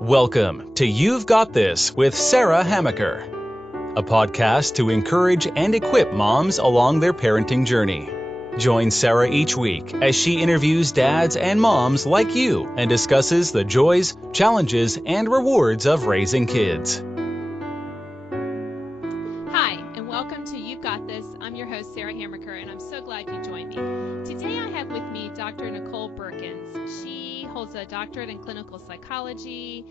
Welcome to You've Got This with Sarah Hamaker, a podcast to encourage and equip moms along their parenting journey. Join Sarah each week as she interviews dads and moms like you and discusses the joys, challenges, and rewards of raising kids. Hi, and welcome to You've Got This. I'm your host, Sarah Hamaker, and I'm so glad you joined me. Today I have with me Dr. Nicole Beurkens. She holds a doctorate in clinical psychology,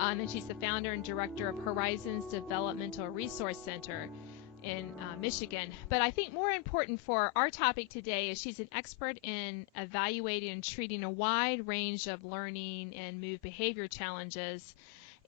and she's the founder and director of Horizons Developmental Resource Center in Michigan. But I think more important for our topic today is she's an expert in evaluating and treating a wide range of learning and mood behavior challenges.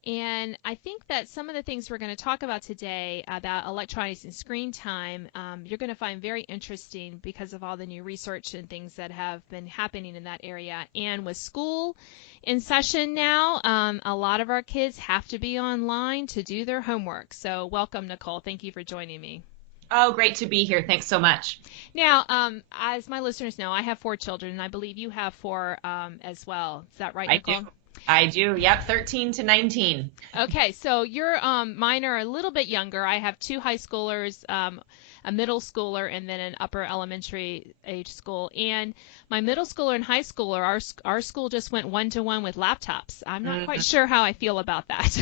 And I think that some of the things we're going to talk about today about electronics and screen time, you're going to find very interesting because of all the new research and things that have been happening in that area. And with school in session now, a lot of our kids have to be online to do their homework. So welcome, Nicole. Thank you for joining me. Oh, great to be here. Thanks so much. Now, as my listeners know, I have 4 children, and I believe you have 4 as well. Is that right, Nicole? I do. Yep. 13 to 19. Okay. So your mine are a little bit younger. I have 2 high schoolers, a middle schooler, and then an upper elementary age school. And my middle schooler and high schooler, our school just went 1-to-1 with laptops. I'm not quite sure how I feel about that.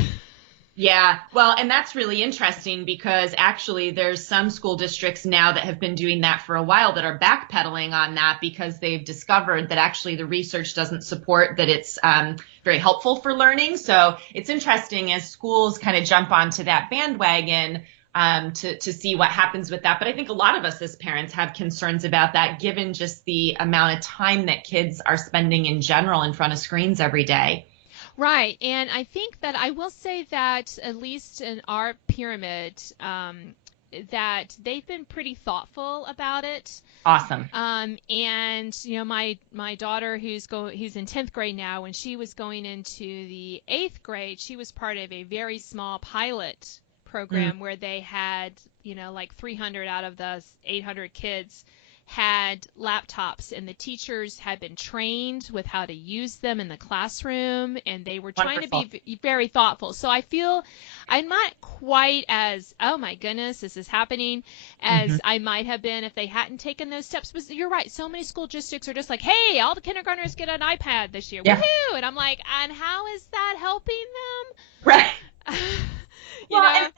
Yeah. Well, and that's really interesting because actually there's some school districts now that have been doing that for a while that are backpedaling on that because they've discovered that actually the research doesn't support that it's very helpful for learning. So it's interesting as schools kind of jump onto that bandwagon to see what happens with that. But I think a lot of us as parents have concerns about that given just the amount of time that kids are spending in general in front of screens every day. Right. And I think that I will say that at least in our pyramid, that they've been pretty thoughtful about it. Awesome. And you know, my daughter who's in 10th grade now, when she was going into the 8th grade, she was part of a very small pilot program where they had, like 300 out of the 800 kids had laptops, and the teachers had been trained with how to use them in the classroom, and they were trying to be very thoughtful. So I feel I'm not quite as, oh my goodness, this is happening, as I might have been if they hadn't taken those steps. But you're right, so many school districts are just like, hey, all the kindergartners get an iPad this year. Yeah. Woohoo! And I'm like, and how is that helping them? Right. you know?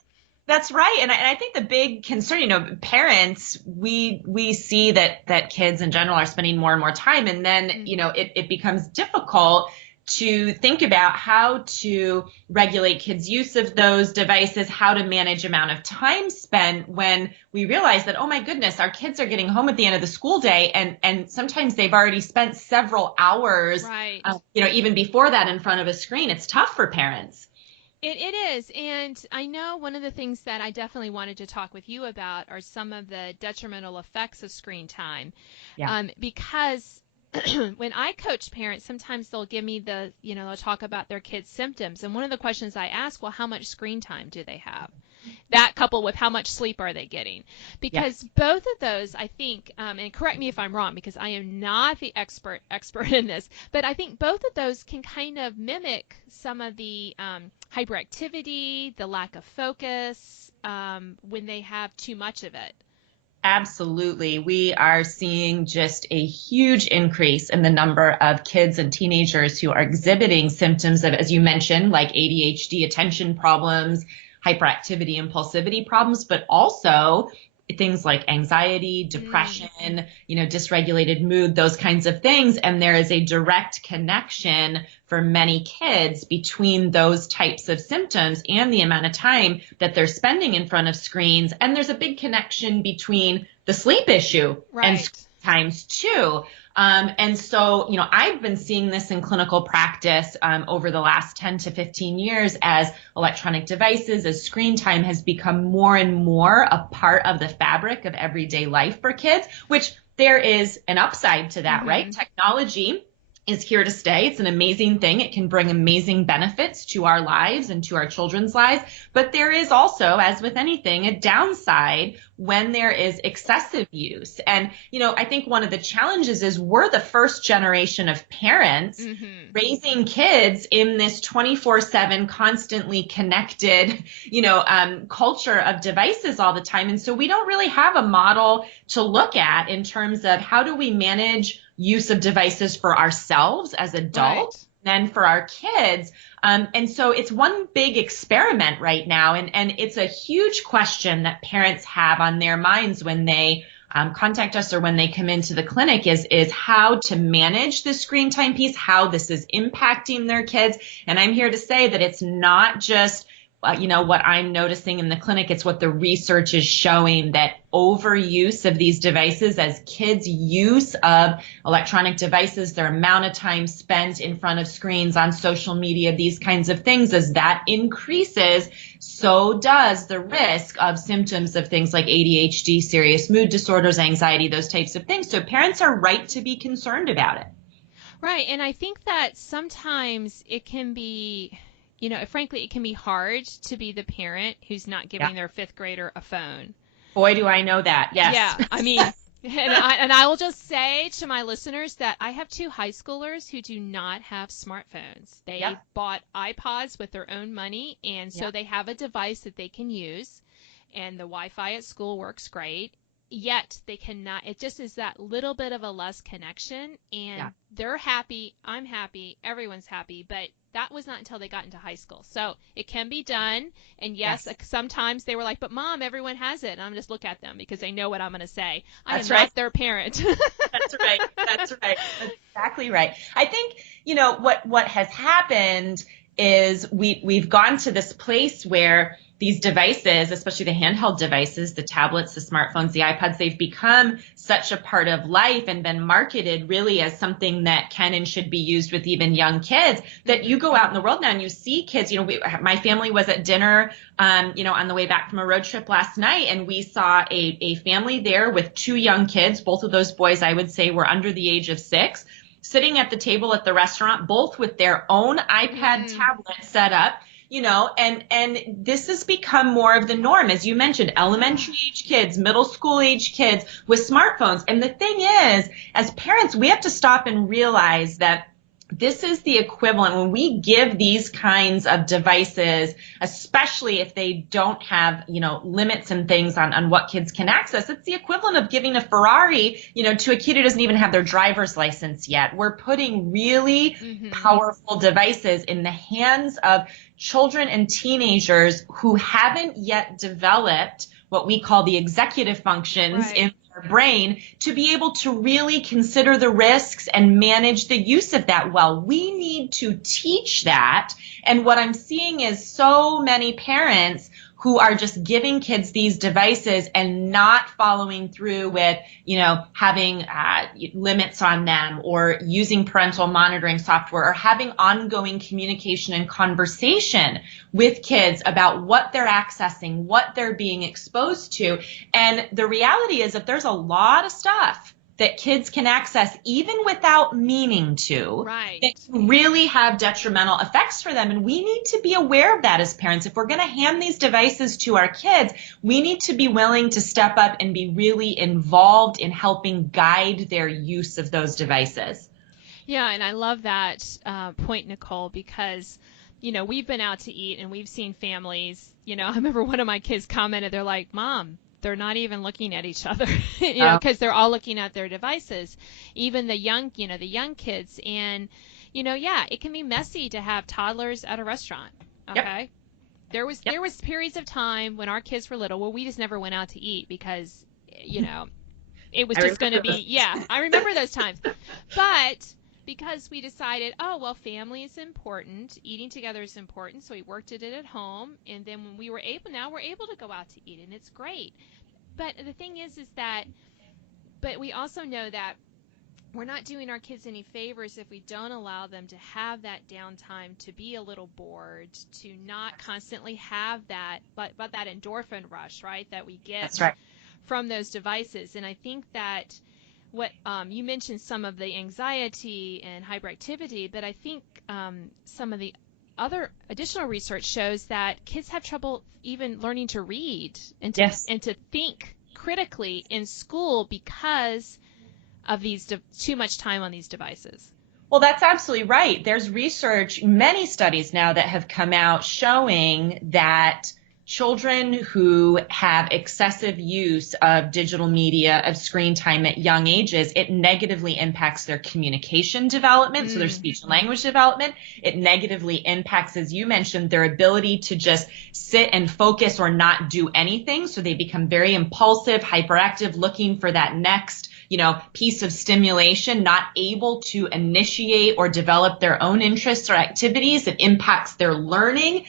That's right. And I think the big concern, parents, we see that kids in general are spending more and more time. And then, it becomes difficult to think about how to regulate kids' use of those devices, how to manage amount of time spent when we realize that, oh my goodness, our kids are getting home at the end of the school day. And sometimes they've already spent several hours, right. Even before that in front of a screen. It's tough for parents. It is, and I know one of the things that I definitely wanted to talk with you about are some of the detrimental effects of screen time. Yeah. Because when I coach parents, sometimes they'll give me they'll talk about their kids' symptoms, and one of the questions I ask, well, how much screen time do they have? That coupled with how much sleep are they getting? Because both of those, I think, and correct me if I'm wrong because I am not the expert in this, but I think both of those can kind of mimic some of the hyperactivity, the lack of focus when they have too much of it. Absolutely. We are seeing just a huge increase in the number of kids and teenagers who are exhibiting symptoms of, as you mentioned, like ADHD, attention problems, hyperactivity, impulsivity problems, but also things like anxiety, depression, dysregulated mood, those kinds of things. And there is a direct connection for many kids between those types of symptoms and the amount of time that they're spending in front of screens. And there's a big connection between the sleep issue and screen times too. And so, I've been seeing this in clinical practice over the last 10 to 15 years as electronic devices, as screen time has become more and more a part of the fabric of everyday life for kids, which there is an upside to that, right? Technology is here to stay. It's an amazing thing. It can bring amazing benefits to our lives and to our children's lives. But there is also, as with anything, a downside when there is excessive use. And, I think one of the challenges is we're the first generation of parents raising kids in this 24/7 constantly connected, culture of devices all the time. And so we don't really have a model to look at in terms of how do we manage use of devices for ourselves as adults, and for our kids. And so it's one big experiment right now. And it's a huge question that parents have on their minds when they contact us or when they come into the clinic is how to manage the screen time piece, how this is impacting their kids. And I'm here to say that it's not just what I'm noticing in the clinic. It's what the research is showing, that overuse of these devices as kids' use of electronic devices, their amount of time spent in front of screens on social media, these kinds of things, as that increases, so does the risk of symptoms of things like ADHD, serious mood disorders, anxiety, those types of things. So parents are right to be concerned about it. Right. And I think that sometimes it can be, frankly, it can be hard to be the parent who's not giving their fifth grader a phone. Boy, do I know that. Yes. Yeah. I mean, and I will just say to my listeners that I have 2 high schoolers who do not have smartphones. They bought iPods with their own money, and so they have a device that they can use, and the Wi-Fi at school works great. Yet they cannot, it just is that little bit of a less connection, and they're happy, I'm happy, everyone's happy, but that was not until they got into high school. So it can be done, and yes, sometimes they were like, but Mom, everyone has it, and I'm just look at them because they know what I'm going to say. I am not their parent. That's right. That's exactly right. I think, what has happened is we've gone to this place where these devices, especially the handheld devices, the tablets, the smartphones, the iPads, they've become such a part of life and been marketed really as something that can and should be used with even young kids, that you go out in the world now and you see kids. My family was at dinner, on the way back from a road trip last night, and we saw a family there with 2 young kids. Both of those boys, I would say, were under the age of 6, sitting at the table at the restaurant, both with their own iPad tablet set up. And this has become more of the norm, as you mentioned, elementary age kids, middle school age kids with smartphones. And the thing is, as parents, we have to stop and realize that this is the equivalent when we give these kinds of devices, especially if they don't have, limits and things on what kids can access. It's the equivalent of giving a Ferrari, to a kid who doesn't even have their driver's license yet. We're putting really powerful devices in the hands of children and teenagers who haven't yet developed what we call the executive functions in their brain to be able to really consider the risks and manage the use of that well. We need to teach that. And what I'm seeing is so many parents who are just giving kids these devices and not following through with, having limits on them, or using parental monitoring software, or having ongoing communication and conversation with kids about what they're accessing, what they're being exposed to. And the reality is that there's a lot of stuff that kids can access even without meaning to, that can really have detrimental effects for them. And we need to be aware of that as parents. If we're going to hand these devices to our kids, we need to be willing to step up and be really involved in helping guide their use of those devices. Yeah, and I love that point, Nicole, because, we've been out to eat and we've seen families, I remember one of my kids commented, they're like, Mom, they're not even looking at each other, because they're all looking at their devices, even the young kids. And, it can be messy to have toddlers at a restaurant. Okay. There was periods of time when our kids were little where we just never went out to eat because, it was just going to be, I remember those times. But because we decided, family is important, eating together is important, so we worked at it at home, and then when we're able to go out to eat, and it's great. But the thing is but we also know that we're not doing our kids any favors if we don't allow them to have that downtime, to be a little bored, to not constantly have that, but that endorphin rush, right, that we get from those devices. And I think that what you mentioned some of the anxiety and hyperactivity, but I think some of the other additional research shows that kids have trouble even learning to read and to think critically in school because of these too much time on these devices. Well, that's absolutely right. There's research, many studies now that have come out showing that children who have excessive use of digital media, of screen time at young ages, it negatively impacts their communication development, so their speech and language development. It negatively impacts, as you mentioned, their ability to just sit and focus or not do anything. So they become very impulsive, hyperactive, looking for that next piece of stimulation, not able to initiate or develop their own interests or activities. It impacts their learning,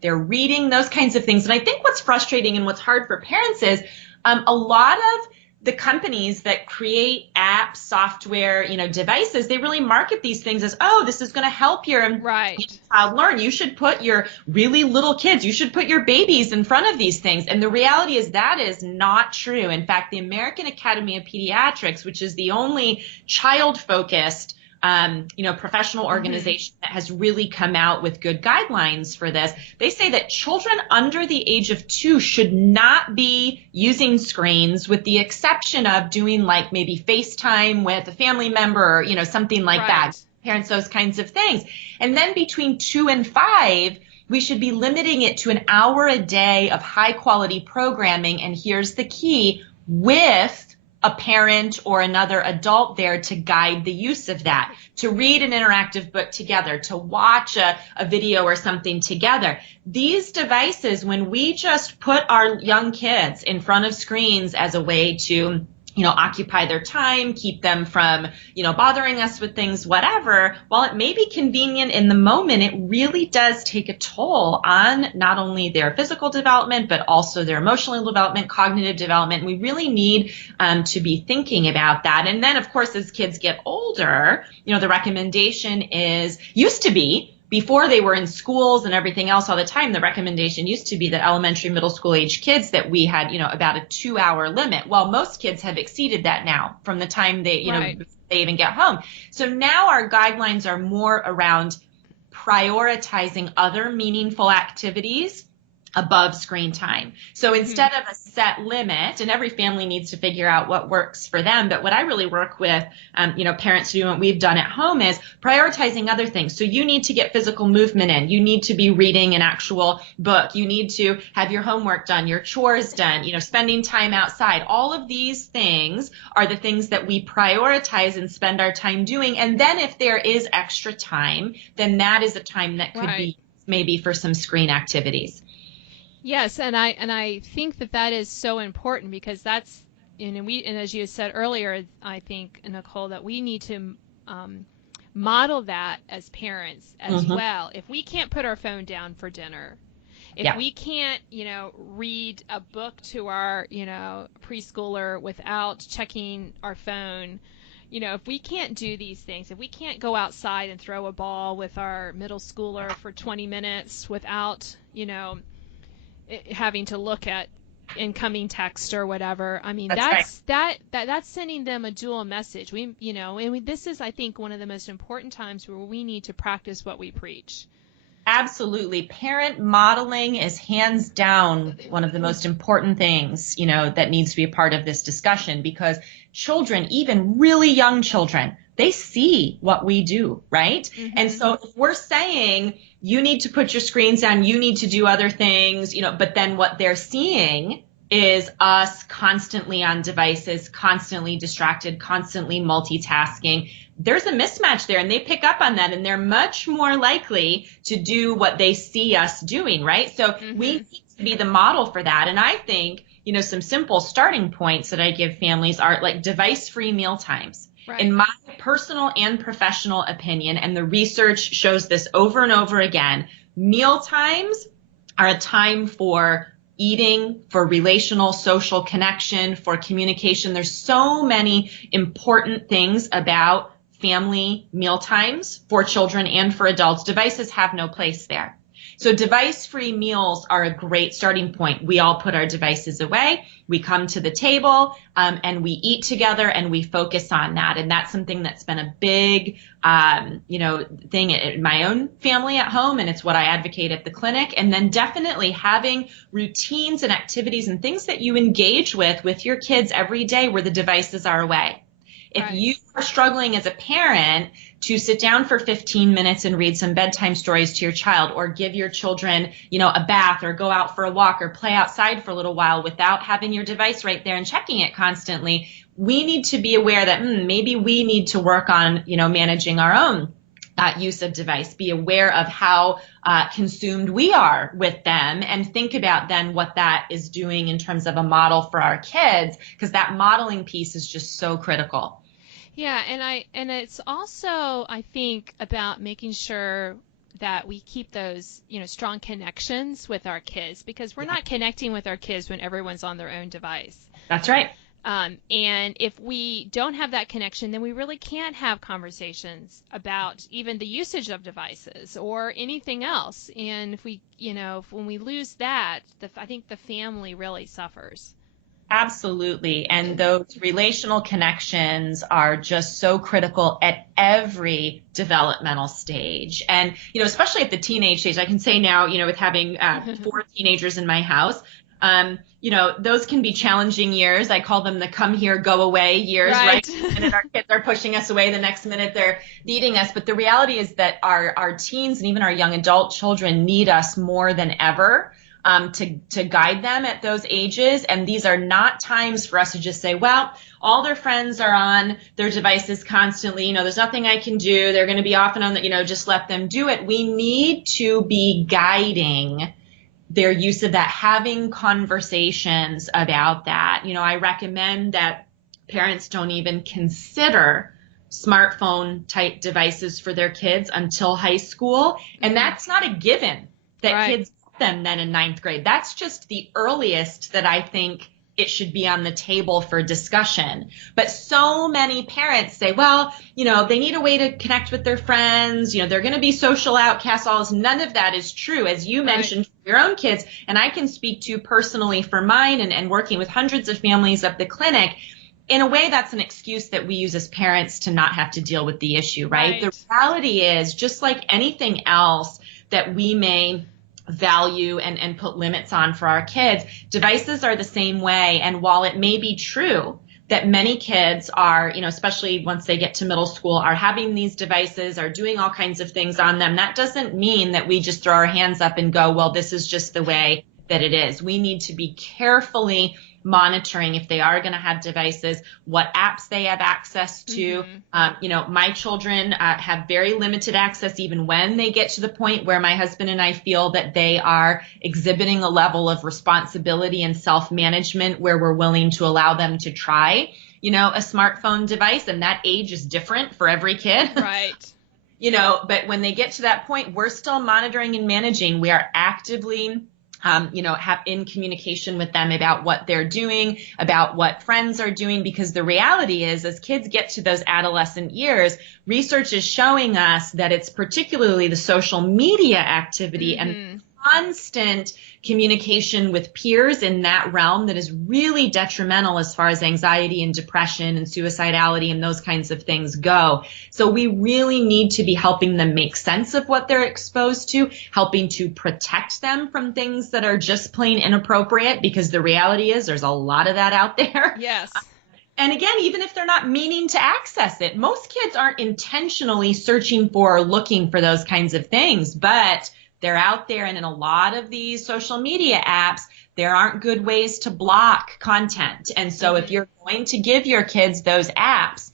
their reading, those kinds of things. And I think what's frustrating and what's hard for parents is a lot of the companies that create apps, software, devices, they really market these things as, oh, this is going to help your child learn. You should put your really little kids, you should put your babies in front of these things. And the reality is that is not true. In fact, the American Academy of Pediatrics, which is the only child-focused professional organization that has really come out with good guidelines for this. They say that children under the age of 2 should not be using screens, with the exception of doing like maybe FaceTime with a family member or, something like that. Parents, those kinds of things. And then between 2 and 5, we should be limiting it to an hour a day of high quality programming. And here's the key, with a parent or another adult there to guide the use of that, to read an interactive book together, to watch a video or something together. These devices, when we just put our young kids in front of screens as a way to occupy their time, keep them from, bothering us with things, whatever, while it may be convenient in the moment, it really does take a toll on not only their physical development, but also their emotional development, cognitive development. We really need to be thinking about that. And then, of course, as kids get older, the recommendation used to be, before they were in schools and everything else all the time, the recommendation used to be that elementary, middle school age kids, that we had, about a 2-hour limit. Well, most kids have exceeded that now from the time they, they even get home. So now our guidelines are more around prioritizing other meaningful activities above screen time. So instead of a set limit, and every family needs to figure out what works for them, but what I really work with, parents to do, what we've done at home, is prioritizing other things. So you need to get physical movement in. You need to be reading an actual book. You need to have your homework done, your chores done, spending time outside. All of these things are the things that we prioritize and spend our time doing. And then if there is extra time, then that is a time that could be maybe for some screen activities. Yes, and I think that is so important, because that's, and as you said earlier, I think, Nicole, that we need to model that as parents as well. If we can't put our phone down for dinner, if we can't, read a book to our, preschooler without checking our phone, if we can't do these things, if we can't go outside and throw a ball with our middle schooler for 20 minutes without, having to look at incoming text or whatever. I mean, that's sending them a dual message. This is, I think, one of the most important times where we need to practice what we preach. Absolutely. Parent modeling is hands down one of the most important things, that needs to be a part of this discussion, because children, even really young children, they see what we do, right? And so if we're saying you need to put your screens down, you need to do other things, but then what they're seeing is us constantly on devices, constantly distracted, constantly multitasking. There's a mismatch there, and they pick up on that, and they're much more likely to do what they see us doing, right? So we need to be the model for that. And I think, some simple starting points that I give families are like device-free meal times. Right. In my personal and professional opinion, and the research shows this over and over again, meal times are a time for eating, for relational, social connection, for communication. There's so many important things about family meal times for children and for adults. Devices have no place there. So device-free meals are a great starting point. We all put our devices away. We come to the table and we eat together and we focus on that. And that's something that's been a big, thing in my own family at home. And it's what I advocate at the clinic. And then definitely having routines and activities and things that you engage with your kids every day where the devices are away. If you are struggling as a parent to sit down for 15 minutes and read some bedtime stories to your child, or give your children, a bath, or go out for a walk, or play outside for a little while without having your device right there and checking it constantly, we need to be aware that maybe we need to work on, managing our own use of device, be aware of how consumed we are with them, and think about then what that is doing in terms of a model for our kids, because that modeling piece is just so critical. Yeah, and it's also, I think, about making sure that we keep those, strong connections with our kids, because we're not connecting with our kids when everyone's on their own device. That's right. And if we don't have that connection, then we really can't have conversations about even the usage of devices or anything else. And if we, when we lose that, I think the family really suffers. Absolutely. And those relational connections are just so critical at every developmental stage. And, especially at the teenage stage, I can say now, with having 4 teenagers in my house, those can be challenging years. I call them the come here, go away years, right? And our kids are pushing us away. The next minute they're needing us. But the reality is that our teens and even our young adult children need us more than ever. To guide them at those ages. And these are not times for us to just say, well, all their friends are on their devices constantly. There's nothing I can do. They're going to be off and on, just let them do it. We need to be guiding their use of that, having conversations about that. I recommend that parents don't even consider smartphone type devices for their kids until high school. And that's not a given that kids them then in 9th grade. That's just the earliest that I think it should be on the table for discussion. But so many parents say, well, they need a way to connect with their friends. They're going to be social outcasts. All this. None of that is true, as you mentioned, for your own kids. And I can speak to personally for mine and working with hundreds of families at the clinic. In a way, that's an excuse that we use as parents to not have to deal with the issue, right? The reality is, just like anything else that we may value and put limits on for our kids, devices are the same way. And while it may be true that many kids are, especially once they get to middle school, are having these devices, are doing all kinds of things on them, that doesn't mean that we just throw our hands up and go, well, this is just the way that it is. We need to be carefully monitoring if they are going to have devices, what apps they have access to. My children have very limited access even when they get to the point where my husband and I feel that they are exhibiting a level of responsibility and self-management where we're willing to allow them to try, a smartphone device. And that age is different for every kid. Right. But when they get to that point, we're still monitoring and managing. We are actively have in communication with them about what they're doing, about what friends are doing, because the reality is, as kids get to those adolescent years, research is showing us that it's particularly the social media activity and constant communication with peers in that realm that is really detrimental as far as anxiety and depression and suicidality and those kinds of things go. So we really need to be helping them make sense of what they're exposed to, helping to protect them from things that are just plain inappropriate, because the reality is there's a lot of that out there. Yes. And again, even if they're not meaning to access it, most kids aren't intentionally searching for or looking for those kinds of things, but they're out there. And in a lot of these social media apps, there aren't good ways to block content. And so if you're going to give your kids those apps,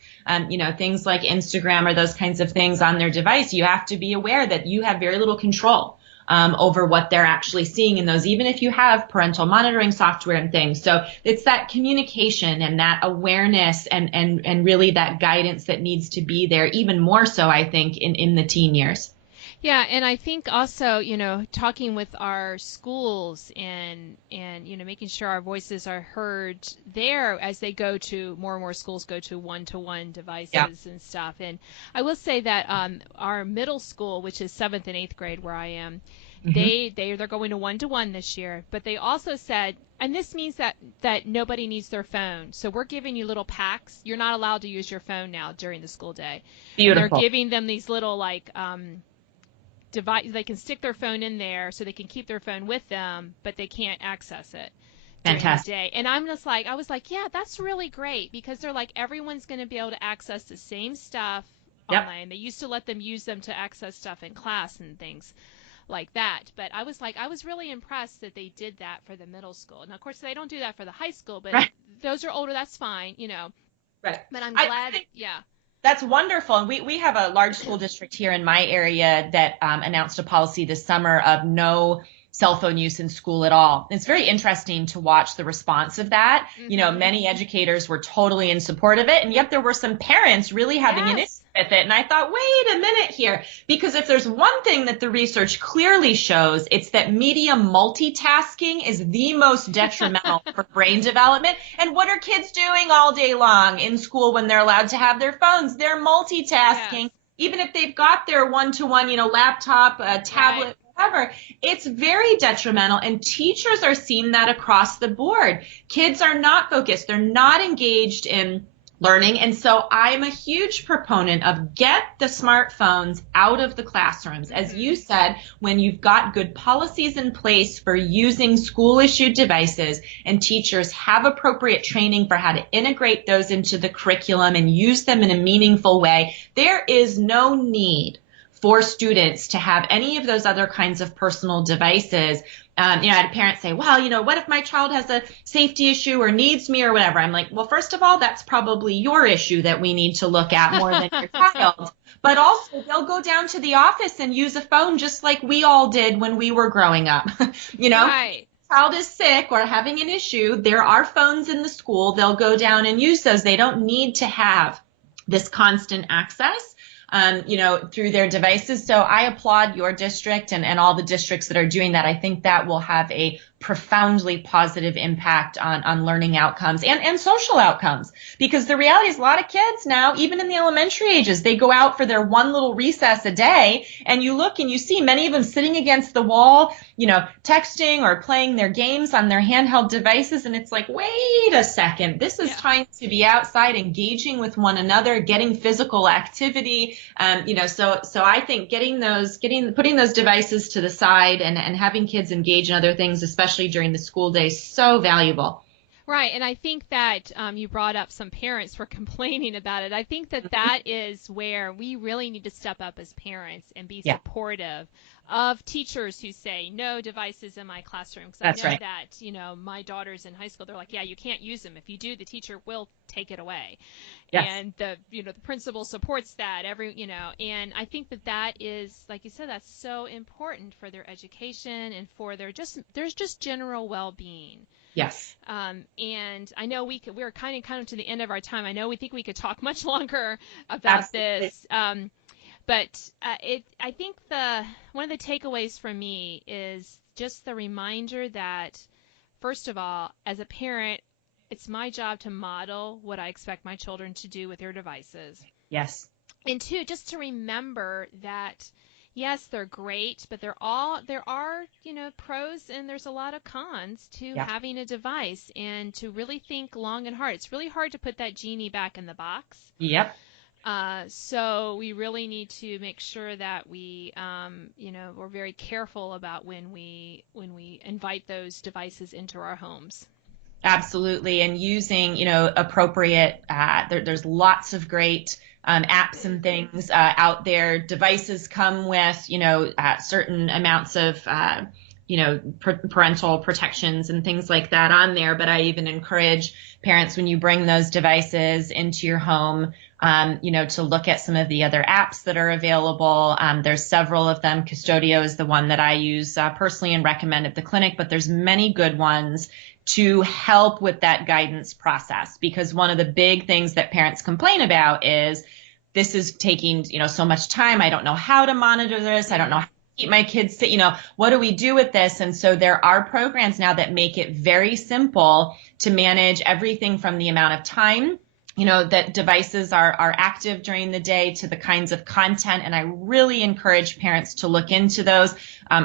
things like Instagram or those kinds of things on their device, you have to be aware that you have very little control over what they're actually seeing in those, even if you have parental monitoring software and things. So it's that communication and that awareness and really that guidance that needs to be there, even more so, I think, in the teen years. Yeah, and I think also, talking with our schools and making sure our voices are heard there as they go to more and more schools go to one-to-one Yeah. devices and stuff. And I will say that our middle school, which is 7th and 8th grade where I am, Hmm. they're going to one-to-one this year, but they also said, and this means that nobody needs their phone. So we're giving you little packs. You're not allowed to use your phone now during the school day. And they're Beautiful. giving them these little like device. They can stick their phone in there so they can keep their phone with them, but they can't access it during the Fantastic. day. And I was like, yeah, that's really great, because they're like, everyone's going to be able to access the same stuff Yep. online. They used to let them use them to access stuff in class and things like that. But I was like, I was really impressed that they did that for the middle school. Now, of course, they don't do that for the high school, but Right. those are older. That's fine, Right. But I'm I glad, think yeah. that's wonderful. And we have a large school district here in my area that announced a policy this summer of no cell phone use in school at all. It's very interesting to watch the response of that. Mm-hmm. Many educators were totally in support of it, and yet there were some parents really having an issue Yes. with it. And I thought, wait a minute here, because if there's one thing that the research clearly shows, it's that media multitasking is the most detrimental for brain development. And what are kids doing all day long in school when they're allowed to have their phones? They're multitasking. Yes. Even if they've got their one-to-one, laptop, tablet, Right. whatever, it's very detrimental. And teachers are seeing that across the board. Kids are not focused. They're not engaged in learning. And so I'm a huge proponent of get the smartphones out of the classrooms. As you said, when you've got good policies in place for using school issued devices and teachers have appropriate training for how to integrate those into the curriculum and use them in a meaningful way, there is no need for students to have any of those other kinds of personal devices. I had a parent say, well, what if my child has a safety issue or needs me or whatever? I'm like, well, first of all, that's probably your issue that we need to look at more than your child. But also, they'll go down to the office and use a phone just like we all did when we were growing up. Right. Child is sick or having an issue, there are phones in the school. They'll go down and use those. They don't need to have this constant access through their devices. So I applaud your district and all the districts that are doing that. I think that will have a profoundly positive impact on learning outcomes and social outcomes. Because the reality is a lot of kids now, even in the elementary ages, they go out for their one little recess a day, and you look and you see many of them sitting against the wall, texting or playing their games on their handheld devices. And it's like, wait a second, this is time to be outside engaging with one another, getting physical activity. So I think putting those devices to the side and having kids engage in other things, especially during the school day, so valuable. Right, and I think that you brought up some parents were complaining about it. I think that is where we really need to step up as parents and be supportive of teachers who say no devices in my classroom. Because That's I know right. that, my daughter's in high school. They're like, yeah, you can't use them. If you do, the teacher will take it away. Yes. And the principal supports that and I think that is, like you said, that's so important for their education and for their just general well-being. Yes. And I know we're kind of to the end of our time. I know we think we could talk much longer about this. But I think one of the takeaways from me is just the reminder that, first of all, as a parent, it's my job to model what I expect my children to do with their devices. Yes. And two, just to remember that, yes, they're great, but there are, pros and there's a lot of cons to having a device, and to really think long and hard. It's really hard to put that genie back in the box. Yep. So we really need to make sure that we, we're very careful about when we invite those devices into our homes. Absolutely. And using, appropriate, there's lots of great apps and things out there. Devices come with, certain amounts of, parental protections and things like that on there. But I even encourage parents, when you bring those devices into your home, to look at some of the other apps that are available. There's several of them. Custodio is the one that I use personally and recommend at the clinic, but there's many good ones to help with that guidance process. Because one of the big things that parents complain about is this is taking, so much time. I don't know how to monitor this. I don't know how to keep my kids safe. What do we do with this? And so there are programs now that make it very simple to manage everything from the amount of time that devices are active during the day to the kinds of content. And I really encourage parents to look into those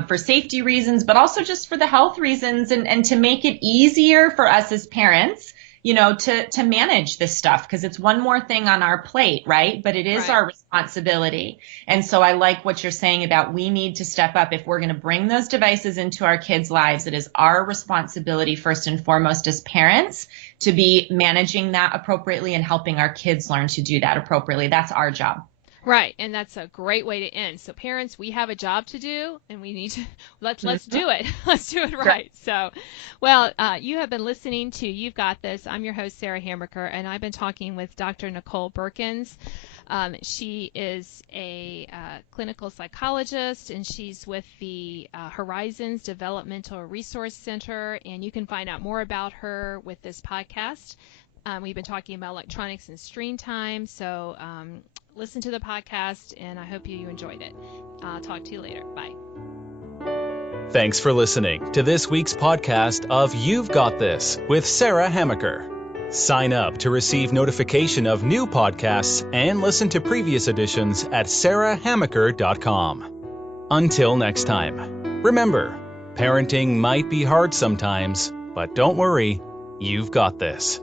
for safety reasons, but also just for the health reasons and to make it easier for us as parents, to manage this stuff, because it's one more thing on our plate, right? But it is our responsibility. And so I like what you're saying about we need to step up. If we're going to bring those devices into our kids' lives, it is our responsibility first and foremost as parents to be managing that appropriately and helping our kids learn to do that appropriately. That's our job. Right, and that's a great way to end. So parents, we have a job to do, and we need to let's do it. Let's do it right. So, well, you have been listening to You've Got This. I'm your host, Sarah Hammaker, and I've been talking with Dr. Nicole Beurkens. She is a clinical psychologist, and she's with the Horizons Developmental Resource Center, and you can find out more about her with this podcast. We've been talking about electronics and screen time, so listen to the podcast, and I hope you enjoyed it. I'll talk to you later. Bye. Thanks for listening to this week's podcast of You've Got This with Sarah Hammaker. Sign up to receive notification of new podcasts and listen to previous editions at sarahhammaker.com. Until next time, remember, parenting might be hard sometimes, but don't worry, you've got this.